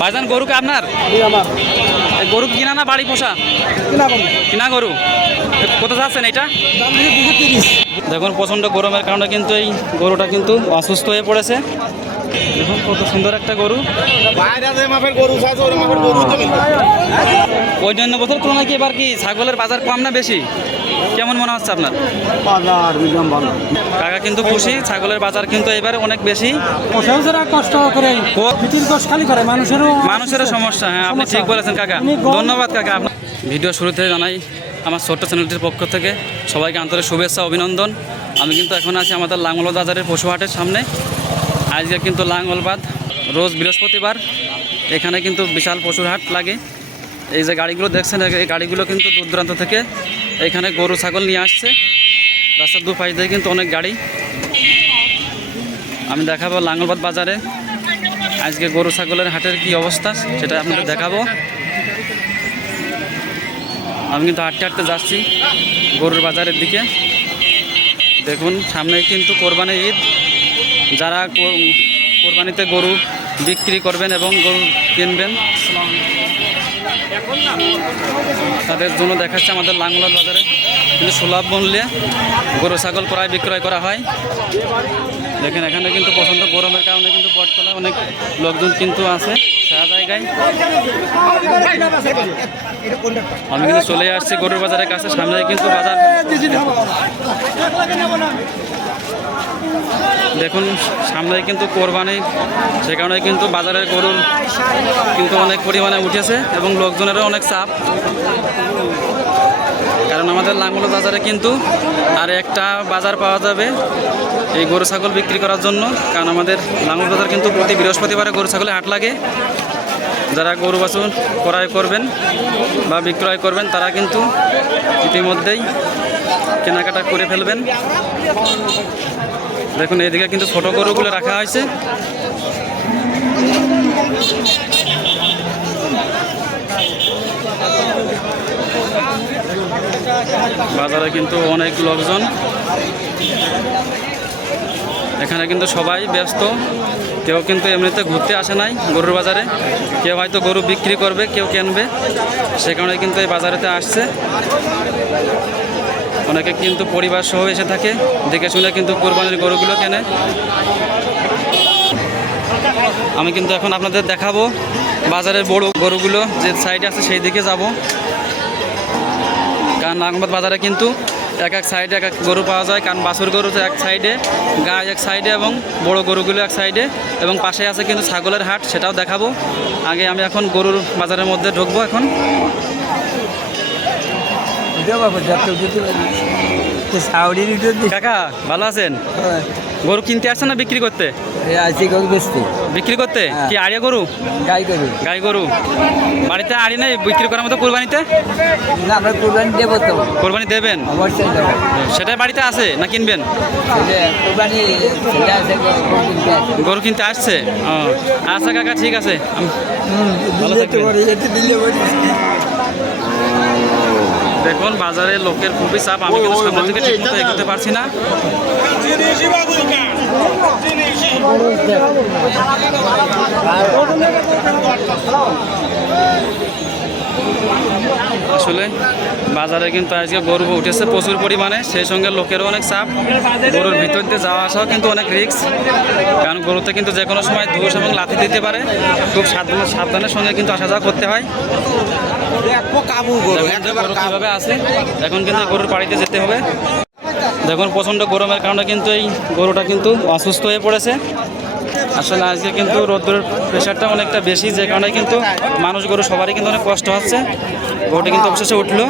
ভাইজান গরু কি আপনার? গরু কিনা না বাড়ি পোষা? কিনা গরু। কত যাচ্ছেন এটা? দেখুন প্রচণ্ড গরমের কারণে কিন্তু এই গরুটা কিন্তু অসুস্থ হয়ে পড়েছে। দেখুন কত সুন্দর একটা গরু। অন্যান্য বছর তুলনায় কি এবার কি ছাগলের বাজার কম না বেশি? কেমন মনে হচ্ছে আপনার? কাকা কিন্তু খুশি, ছাগলের বাজার কিন্তু এবারে অনেক বেশি। কষ্ট করে মানুষেরও সমস্যা। হ্যাঁ, আপনি ঠিক বলেছেন কাকা। ধন্যবাদ কাকা। আপনার ভিডিও শুরুতে জানাই আমার ছোট্ট চ্যানেলটির পক্ষ থেকে সবাইকে আন্তরিক শুভেচ্ছা অভিনন্দন। আমি কিন্তু এখন আছি আমাদের লাঙ্গলবাদ বাজারের পশুহাটের সামনে। আজকে কিন্তু লাঙ্গলবাদ রোজ বৃহস্পতিবার, এখানে কিন্তু বিশাল পশুর হাট লাগে। এই যে গাড়িগুলো দেখছেন, এই গাড়িগুলো কিন্তু দূর দূরান্ত থেকে এখানে গরু ছাগল নিয়ে আসছে। রাস্তার দু পাশ দিয়ে কিন্তু অনেক গাড়ি। আমি দেখাবো লাঙ্গলবাদ বাজারে আজকে গরু ছাগলের হাটের কি অবস্থা সেটা আপনাদের দেখাবো। আমি কিন্তু হাঁটতে হাঁটতে যাচ্ছি গরুর বাজারের দিকে। দেখুন সামনে কিন্তু কোরবানি ঈদ। যারা কোরবানিতে গরু বিক্রি করবেন এবং গরু কিনবেন তাদের জন্য দেখাচ্ছে আমাদের লাঙ্গলবাদ বাজারে কিন্তু সুলভ মূল্যে গরু ছাগল ক্রয় বিক্রয় করা হয়। দেখেন এখানে কিন্তু প্রচণ্ড গরমের কারণে কিন্তু বটতলায় অনেক লোকজন কিন্তু আছে সারা জায়গায়। আমি কিন্তু চলে আসছি গরুর বাজারের কাছে। সামনে কিন্তু বাজার, দেখুন সামনে কিন্তু কোরবানি, সে কারণে কিন্তু বাজারের গরুর কিন্তু অনেক পরিমাণে উঠেছে এবং লোকজনেরও অনেক চাপ। কারণ আমাদের লাঙ্গল বাজারে কিন্তু আর একটা বাজার পাওয়া যাবে এই গরু ছাগল বিক্রি করার জন্য। কারণ আমাদের লাঙ্গল বাজার কিন্তু প্রতি বৃহস্পতিবারে গরু ছাগলের হাট লাগে। যারা গরু বাছুর ক্রয় করবেন বা বিক্রয় করবেন তারা কিন্তু ইতিমধ্যেই কেনাকাটা করে ফেলবেন। দেখুন এদিকে কিন্তু ছোট গরুগুলো রাখা হয়েছে। বাজারে কিন্তু অনেক লোকজন, এখানে কিন্তু সবাই ব্যস্ত। কেউ কিন্তু এমনিতে ঘুরতে আসে নাই গরুর বাজারে, কেউ হয়তো গরু বিক্রি করবে, কেউ কিনবে, সে কারণে কিন্তু এই বাজারেতে আসছে। অনেকে কিন্তু পরিবার সহ এসে থাকে, দেখে শুনে কিন্তু কোরবানির গরুগুলো কেনে। আমি কিন্তু এখন আপনাদের দেখাবো বাজারের বড় গরুগুলো যে সাইডে আছে সেই দিকে যাব। কারণ লাঙ্গলবাদ বাজারে কিন্তু এক এক সাইডে এক এক গরু পাওয়া যায়। কারণ বাছুর গরু তো এক সাইডে, গাই এক সাইডে এবং বড় গরুগুলো এক সাইডে, এবং পাশে আছে কিন্তু ছাগলের হাট, সেটাও দেখাবো। আগে আমি এখন গরুর বাজারের মধ্যে ঢুকবো। এখন কাকা ভালো আছেন? গরু কিনতে আসছেন না বিক্রি করতে? বিক্রি করতে। কি আড়িয়া গরু? গাই গরু। বাড়িতে আড়ি নেই বিক্রি করার মতো কোরবানিতে? কোরবানি দেবেন, সেটাই বাড়িতে আছে না কিনবেন? গরু কিনতে আসছে। ও আচ্ছা কাকা, ঠিক আছে। দেখুন বাজারে লোকের খুবই চাপ। আমি কিন্তু সামনে থেকে ঠিক মতো এগোতে পারছি না। আসলে বাজারে কিন্তু আজকে গরু উঠেছে প্রচুর পরিমাণে, সেই সঙ্গে লোকেরও অনেক চাপ। গরুর ভিতর দিয়ে যাওয়া আসাও কিন্তু অনেক রিস্ক, কারণ গরুতে কিন্তু যে কোনো সময় ধূস এবং লাথি দিতে পারে। খুব সাবধানের সঙ্গে কিন্তু আসা যাওয়া করতে হয়। গরু কীভাবে আছে, এখন কিন্তু গরুর বাড়িতে যেতে হবে। দেখুন প্রচণ্ড গরমের কারণে কিন্তু এই গরুটা কিন্তু অসুস্থ হয়ে পড়েছে। আসলে আজকে কিন্তু রোদ্রের প্রেশারটা অনেকটা বেশি, যে কারণে কিন্তু মানুষ গরু সবারই কিন্তু অনেক কষ্ট হচ্ছে। গরুটা কিন্তু অবশেষে উঠলো।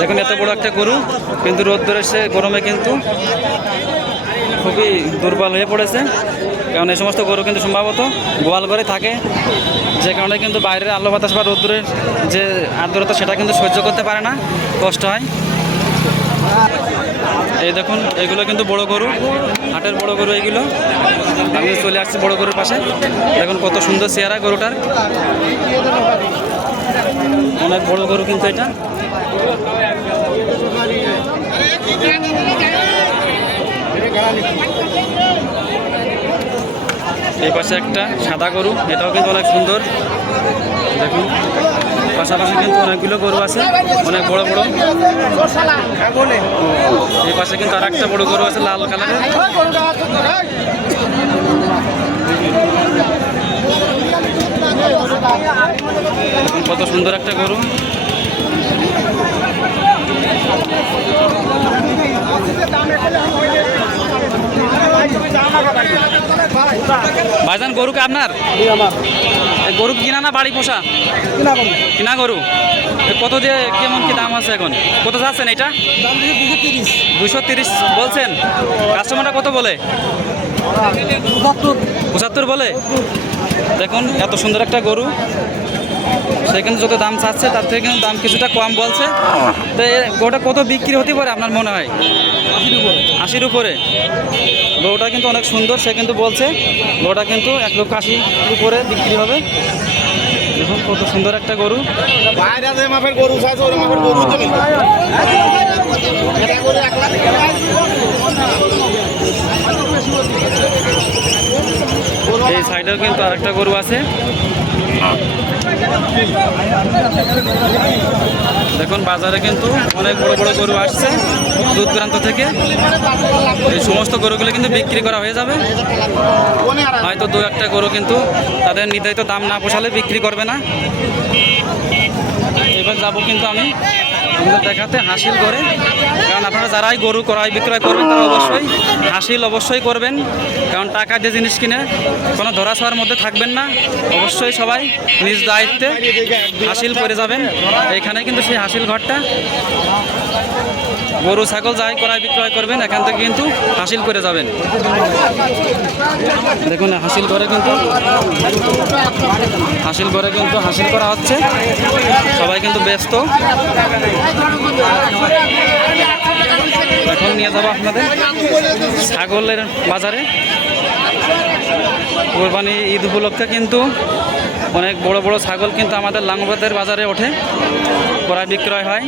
দেখুন এত বড় একটা গরু কিন্তু রোদ্রের সে গরমে কিন্তু খুবই দুর্বল হয়ে পড়েছে। কারণ এই সমস্ত গরু কিন্তু সম্ভবত গোয়াল ঘরে থাকে, যে কারণে কিন্তু বাইরের আলো বাতাস বা রোদ্রের যে আর্দ্রতা সেটা কিন্তু সহ্য করতে পারে না, কষ্ট হয়। এই দেখুন এগুলো কিন্তু বড় গরু, হাটের বড় গরু এইগুলো। আমি চলে আসছি বড় গরুর পাশে। দেখুন কত সুন্দর চেহারা গরুটার, অনেক বড় গরু কিন্তু এটা। এই পাশে একটা সাদা গরু, এটাও কিন্তু অনেক সুন্দর। দেখুন পাশাপাশি কিন্তু অনেকগুলো গরু আছে, অনেক বড় বড়। এই পাশে কিন্তু আর একটা বড় গরু আছে লাল কালারের। দেখুন কত সুন্দর একটা গরু। ভাইজান গরু কি আপনার? এই গরু কিনা না বাড়ি পোষা? কিনা গরু। কত দিয়ে কেমন কি দাম আছে এখন? কত যাচ্ছেন এটা? 230 বলছেন। কাস্টমারটা কত বলে? 75 বলে। দেখুন এত সুন্দর একটা গরু, সে কিন্তু যত দাম চাচ্ছে তার থেকে কিন্তু দাম কিছুটা কম বলছে। তো গরুটা কত বিক্রি হতে পারে আপনার মনে হয়? 80-র উপরে। গরুটা কিন্তু অনেক সুন্দর, সে কিন্তু বলছে গরুটা কিন্তু 1,80,000 উপরে বিক্রি হবে। দেখুন কত সুন্দর একটা গরু। এই সাইডেও কিন্তু আরেকটা গরু আছে। দেখুন বাজারে কিন্তু অনেক বড় বড় গরু আসছে দূর দূরান্ত থেকে। এই সমস্ত গরুগুলো কিন্তু বিক্রি করা হয়ে যাবে। হয়তো দু একটা গরু কিন্তু তাদের নির্ধারিত দাম না পোষালে বিক্রি করবে না। এবার যাব কিন্তু আমি দেখাতে হাসিল করে, কারণ আপনারা যারাই গরু ক্রয় বিক্রয় করবেন তারা অবশ্যই হাসিল অবশ্যই করবেন, কারণ টাকা দিয়ে জিনিস কিনে কোনো ধরা ছোঁয়ার মধ্যে থাকবেন না। অবশ্যই সবাই নিজ দায়িত্বে হাসিল করে যাবেন। এখানে কিন্তু সেই হাসিল ঘরটা, গরু ছাগল যাই ক্রয় বিক্রয় করবেন এখান থেকে কিন্তু হাসিল করে যাবেন। দেখুন হাসিল করে কিন্তু হাসিল করা হচ্ছে, সবাই কিন্তু ব্যস্ত। এখন নিয়ে যাবো আপনাদের ছাগলের বাজারে। কোরবানি ঈদ উপলক্ষে কিন্তু অনেক বড় বড় ছাগল কিন্তু আমাদের লাঙ্গবাদের বাজারে ওঠে, ক্রয় বিক্রয় হয়।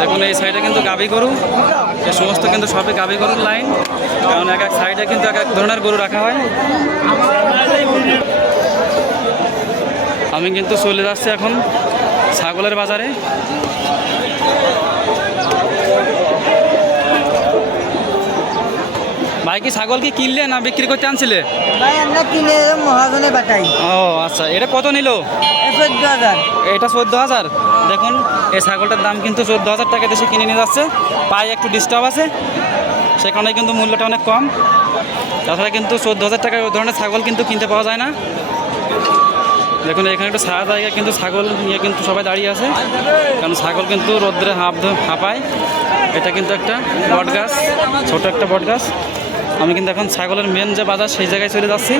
দেখুন এই সাইডে কিন্তু গাভী গরু, এই সমস্ত কিন্তু সবই গাভী গরুর লাইন, কারণ এক এক সাইডে কিন্তু এক এক ধরনের গরু রাখা হয়। আমি কিন্তু চলে যাচ্ছি এখন ছাগলের বাজারে। ভাই কি ছাগল কি কিনলে না বিক্রি করতে আনছিলে? ভাই আমরা কিনে মহাজনে বাটাই। ও আচ্ছা, এটা কত নিল? 14,000। এটা 14,000। দেখুন এই ছাগলটার দাম কিন্তু 14,000 টাকা দেশে কিনে নিয়ে যাচ্ছে। পায়ে একটু ডিস্টার্ব আছে, সেখানে কিন্তু মূল্যটা অনেক কম। তাছাড়া কিন্তু 14,000 টাকার ওই ধরনের ছাগল কিন্তু কিনতে পাওয়া যায় না। দেখুন এখানে একটু ছায়া জায়গা কিন্তু ছাগল নিয়ে কিন্তু সবাই দাঁড়িয়ে আছে, কারণ ছাগল কিন্তু রোদ্রে হাঁপায়। এটা কিন্তু একটা বট গাছ, ছোট একটা বট গাছ। আমি কিন্তু এখন ছাগলের মেন যে বাজার সেই জায়গায় চলে যাচ্ছি।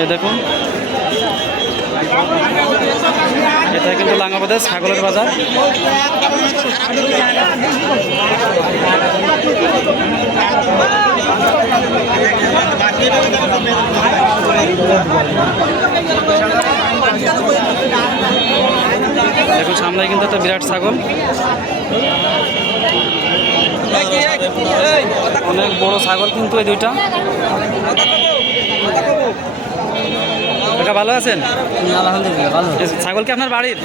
এই দেখুন এটা কিন্তু লাঙ্গাবাদের ছাগলের বাজার। দেখুন সামনে কিন্তু একটা বিরাট ছাগল, অনেক বড় ছাগল কিন্তু এই দুইটা। ভালো আছেন? আলহামদুলিল্লাহ ভালো। ছাগল কি আপনার বাড়ির?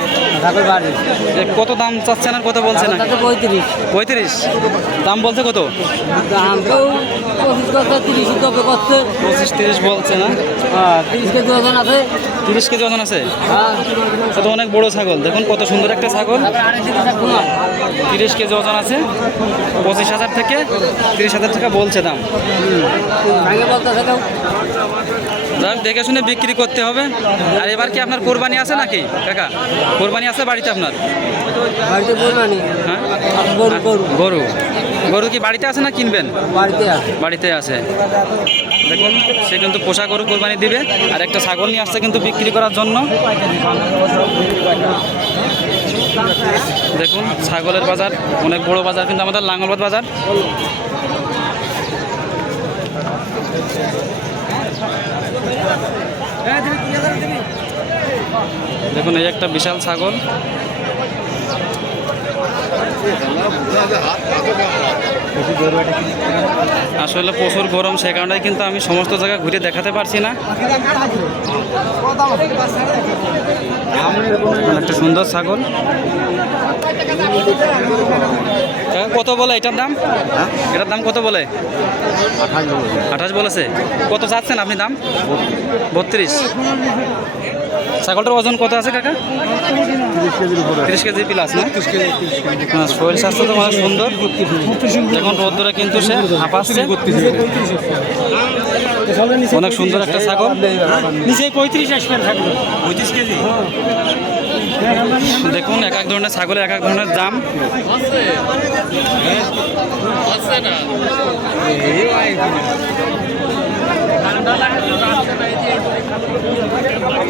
ছাগল বাড়ি। কত দাম চাচ্ছেন আর কত বলছেন? 35 দাম বলছে। কত দাম তো 25-30 বলছে না? 30 কেজি ওজন আছে। 30 কেজি ওজন আছে। তো অনেক বড় ছাগল। দেখুন কত সুন্দর একটা ছাগল। 30 কেজি ওজন আছে। 25,000 থেকে 30,000 টাকা বলছে দাম। যাক দেখে শুনে বিক্রি করতে হবে। আর এবার কি আপনার কোরবানি আছে নাকি কাকা? কোরবানি আছে বাড়িতে আপনার? বাড়িতে কোরবানি। হ্যাঁ গরু গরু কি বাড়িতে আছে না কিনবেন? বাড়িতে আছে। দেখুন সে কিন্তু পোষা গরু কোরবানি দিবে, আর একটা ছাগল নিয়ে আসছে কিন্তু বিক্রি করার জন্য। দেখুন ছাগলের বাজার অনেক বড় বাজার কিন্তু আমাদের লাঙ্গলবাদ বাজার। দেখুন এই একটা বিশাল ছাগল। আসলে প্রচুর গরম, সে কারণে কিন্তু আমি সমস্ত জায়গা ঘুরে দেখাতে পারছি না। একটা সুন্দর ছাগল। কাকা, কত বলে এটার দাম? এটার দাম কত বলে? 28 বলেছে। কত চাচ্ছেন আপনি দাম? 32। ছাগলটার ওজন কত আছে কাকা? 30 কেজি প্লাস না? হ্যাঁ, শরীর স্বাস্থ্য তো অনেক সুন্দর। এখন রোদ্দুরে কিন্তু সে হাঁপাচ্ছে। অনেক সুন্দর একটা ছাগল। নিচে 35 আসবেন থাকবে। 35 কেজি। দেখুন এক এক ধরনের ছাগলের এক এক ধরনের দাম।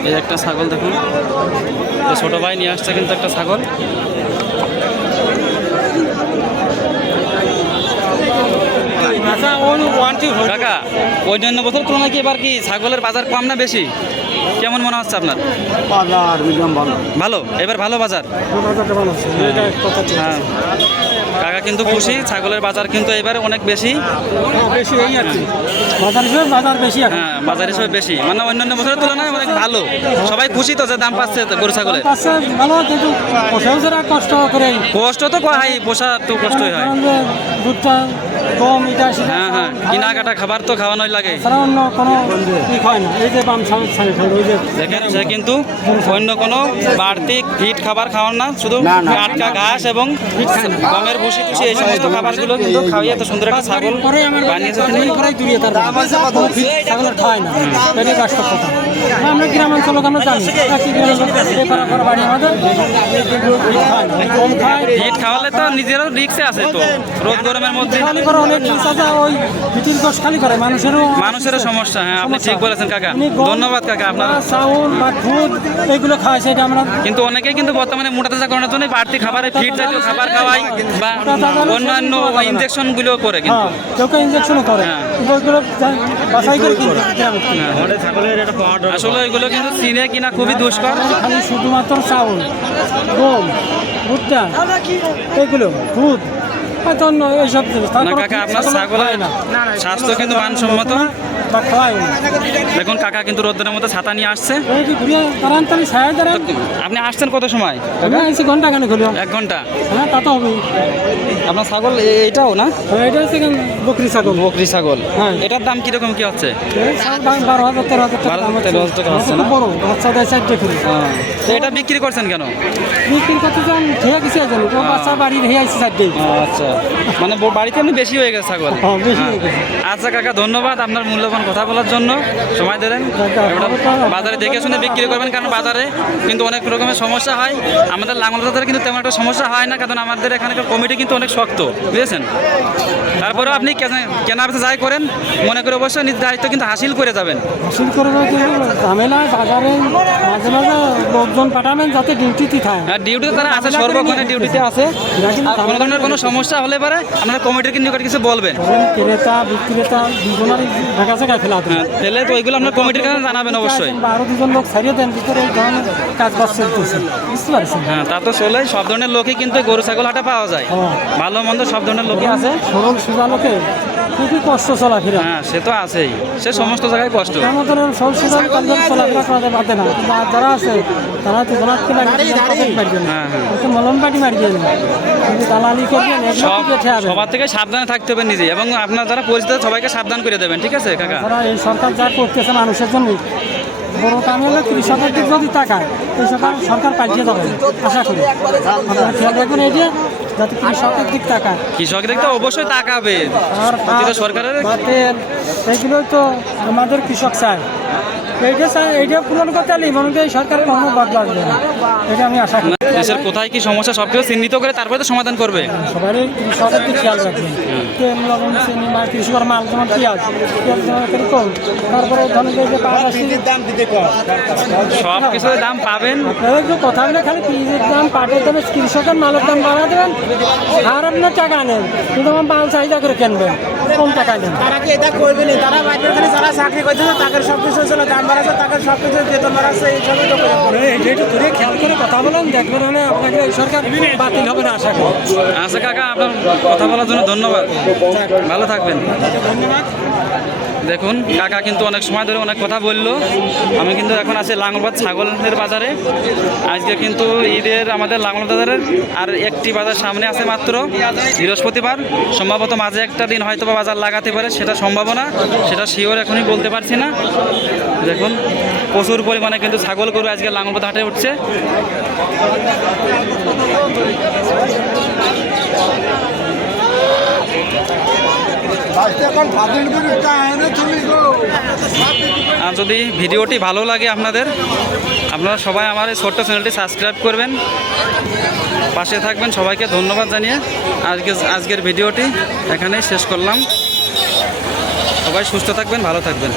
এই একটা ছাগল দেখুন, ছোট ভাই নিয়ে আসছে কিন্তু একটা ছাগল। কাকা, অন্যান্য বছর তুলনায় কি এবার কি ছাগলের বাজার কম না বেশি? কেমন মনে হচ্ছে আপনার? বাজার মিডিয়াম ভালো। ভালো, এবার ভালো বাজার। বাজারটা ভালো আছে। এটা কথা ঠিক। হ্যাঁ, কাকা কিন্তু খুশি, ছাগলের বাজার কিন্তু এবারে অনেক বেশি। বেশি এই আর কি। বাজার হিসেবে বাজার বেশি আছে। হ্যাঁ, বাজার হিসেবে বেশি, মানে অন্যান্য বছরের তুলনায় অনেক ভালো। সবাই খুশি তো যে দাম পাচ্ছে গরু ছাগলের। পাশে ভালো, কিন্তু পোষাও যারা কষ্ট করে। কষ্ট তো হয়, পোষা তো কষ্টই হয়। কারণ যে দুধটা কম, এটা সেটা হ্যাঁ হ্যাঁ, কিনাকাটা খাবার তো খাওয়ানোই লাগে। ছাড়া অন্য কোনো ঠিক হয় না। এই যে বাম সাইড ওই যে দেখেন, সে কিন্তু অন্য কোনো বাড়তি ফিট খাবার খাওয়ান না, শুধু টাটকা ঘাস এবং গমের ভুসি টুসি এই সমস্ত খাবারগুলো কিন্তু খাওয়াই এত সুন্দর একটা ছাগল বানিয়েছে তিনি। ছাগলের খায় না, এটাই বাস্তব কথা। আমরা গ্রামাঞ্চল আমরা জানি, বাড়ি আমাদের কম খায়। ফিট খাওয়ালে তো নিজেরও রিক্সে আছে তো, রোদ গরমের মধ্যে খালি করে অনেক চাচা ওই ভিতর দোষ খালি করে মানুষেরও সমস্যা। হ্যাঁ, আপনি ঠিক বলেছেন কাকা, ধন্যবাদ কাকা আপনার। চাউল বা দুধ এগুলো খায়, সেটা আমরা কিন্তু অনেকেই কিন্তু বর্তমানে মোটা তাজা করানোর জন্য বাড়তি খাবারে ফিট জাতীয় খাবার খাওয়াই বা অন্যান্য ইনজেকশন গুলো করে কিন্তু। কেউ কেউ ইনজেকশনও করে, ওইগুলো বাছাই করে কিনতে আসলে এগুলো কিন্তু চিনে কিনা খুবই দুষ্কর। খালি শুধুমাত্র চাউল, গম, ভুট্টা, এগুলো দুধ, অন্য এইসব জিনিস। না কাকা, আপনার ছাগলের স্বাস্থ্য কিন্তু মানসম্মত। বা খাওয়াই না। দেখুন কাকা কিন্তু রোদ্রের মধ্যে ছাতা নিয়ে আসছে। এই যে ঘুরিয়ে দাঁড়ান, তাহলে সাড়ে দাঁড়ান। আপনি আসছেন কত সময়? আমি এসে ঘন্টা কেন খুলো? 1 ঘন্টা। হ্যাঁ, তা তো হবে। আপনার ছাগল এইটাও না? এটা হচ্ছে বকরি ছাগল। বকরি ছাগল। হ্যাঁ। এটার দাম কিরকম কি হচ্ছে? 12,000 13,000 টাকা। 13,000 টাকা হচ্ছে না? বড় বাচ্চা দেয় 4টে করে। তো এটা বিক্রি করছেন কেন? বিক্রি করতে যান, ঠিক আছে জানি ও বাচ্চা বাড়ি রেখে আসছে 4টে। আচ্ছা, মানে বাড়িতে এমনি বেশি হয়ে গেছে ছাগল। হ্যাঁ, বেশি হয়ে গেছে। আচ্ছা কাকা, ধন্যবাদ আপনার মূল্যবান কথা বলার জন্য, সময় দিলেন। বাজারে দেখে শুনে বিক্রি করবেন, কারণ বাজারে কিন্তু অনেক রকমের সমস্যা হয়। আমাদের লাঙ্গল বাজারে কিন্তু তেমন একটা সমস্যা হয় না, কারণ আমাদের এখানকার কমিটি কিন্তু অনেক শক্ত, বুঝেছেন। তারপরেও আপনি কেনা বেচা যাই করেন, মনে করে অবশ্যই নিজ দায়িত্ব কিন্তু হাসিল করে যাবেন। হাসিল করবে ঝামেলায় বাজারে মাঝে মাঝে লোকজন পাঠাবেন যাতে ডিউটিতে থাকে। আর ডিউটিতে তারা আছে, সর্বক্ষণে ডিউটিতে আছে। আর কোনো ধরনের কোনো সমস্যা হলে পরে আপনার কমিটির নিকট কিছু বলবেন। ক্রেতা বিক্রেতা দুজনেরই দেখা জায়গায় ফেলা হবে। হ্যাঁ, তাহলে তো ওইগুলো আপনার কমিটির কাছে জানাবেন অবশ্যই। আরো দুজন লোক ছাড়িয়ে দেন, ভিতরে এই ধরনের কাজ বাজ চলতেছে, বুঝতে পারছেন। হ্যাঁ, তা তো চলে, সব ধরনের লোকই কিন্তু এই গরু ছাগল হাটে পাওয়া যায়। ভালো মন্দ সব ধরনের লোকই আছে। সরল সোজা লোকে খুবই কষ্ট চলাফেরা। হ্যাঁ, সে তো আছেই, সে সমস্ত জায়গায় কষ্ট। আমাদের সরল সোজা তাদের চলাফেরা করাতে পারবে না, কিন্তু আর যারা আছে তারা তো ঘোরাতে পারবে না, হ্যাঁ হ্যাঁ, মলম পাটি মারবে না, কিন্তু দালালি করবেন সবার থেকে সাবধানে থাকতে হবে নিজে, এবং আপনার যারা পরিচিত সবাইকে সাবধান করে দেবেন, ঠিক আছে কাকা? তারা এই সরকার যা করতেছে মানুষের জন্য বড় কাম হলে কৃষকের দিক যদি তাকায়, এই সরকার পাল্টিয়ে যাবে আশা করি। আপনারা খেয়াল রাখবেন এই যে যাতে কৃষকের দিক তাকায়। কৃষকদের তো অবশ্যই তাকাবে, আর সরকারের তেল এইগুলোই তো আমাদের কৃষক চায়। এইটা পূরণ করতে হলে মনে করি সরকার কখনো বদলা আসবে না, এটা আমি আশা করি। দেশের কোথায় কি সমস্যা সব কিছু চিহ্নিত করে তারপরে তো সমাধান করবে। সবারই কৃষকের দিক খেয়াল রাখবেন। তেল, লবণ, চিনি, মাছ, কৃষকের মাল যেমন পেঁয়াজ কম, তারপরে ধরেন যে দাম দিতে কম, সব কিছুর দাম পাবেন। আপনারা একটু কথা বলে খালি পেঁয়াজের দাম, পাটের দাম, কৃষকের মালের দাম বাড়া দেবেন, আর আপনার টাকা আনেন, কিন্তু আমার মাল চাহিদা করে কিনবেন। কম টাকায় দেন। তারা কি এটা করবে না? তারা বাইরে খালি যারা চাকরি করতেছে তাদের সব কিছু ছিল দাম বাড়াচ্ছে, তাদের সব কিছু বেতন বাড়াচ্ছে, এই সবই তো করে। এটা একটু ধরে খেয়াল করে কথা বলেন, দেখবেন হলে আপনাকে এই সরকার বাতিল হবে না আশা করি। আচ্ছা কাকা, আপনার কথা বলার জন্য ধন্যবাদ, ভালো থাকবেন। দেখুন কাকা কিন্তু অনেক সময় ধরে অনেক কথা বললো। আমি কিন্তু এখন আছি লাঙ্গলবাদ ছাগলের বাজারে। আজকে কিন্তু ঈদের আমাদের লাঙ্গল বাজারের আর একটি বাজার সামনে আছে মাত্র, বৃহস্পতিবার। সম্ভবত মাঝে একটা দিন হয়তো বা বাজার লাগাতে পারে, সেটা সম্ভাবনা, সেটা শিওর এখনই বলতে পারছি না। দেখুন প্রচুর পরিমাণে কিন্তু ছাগল গরু আজকে লাঙ্গলবাদ হাটে উঠছে। আর যদি ভিডিওটি ভালো লাগে আপনারা সবাই আমার এই ছোট্ট চ্যানেলটি সাবস্ক্রাইব করবেন, পাশে থাকবেন। সবাইকে ধন্যবাদ জানিয়ে আজকের ভিডিওটি এখানেই শেষ করলাম। সবাই সুস্থ থাকবেন, ভালো থাকবেন।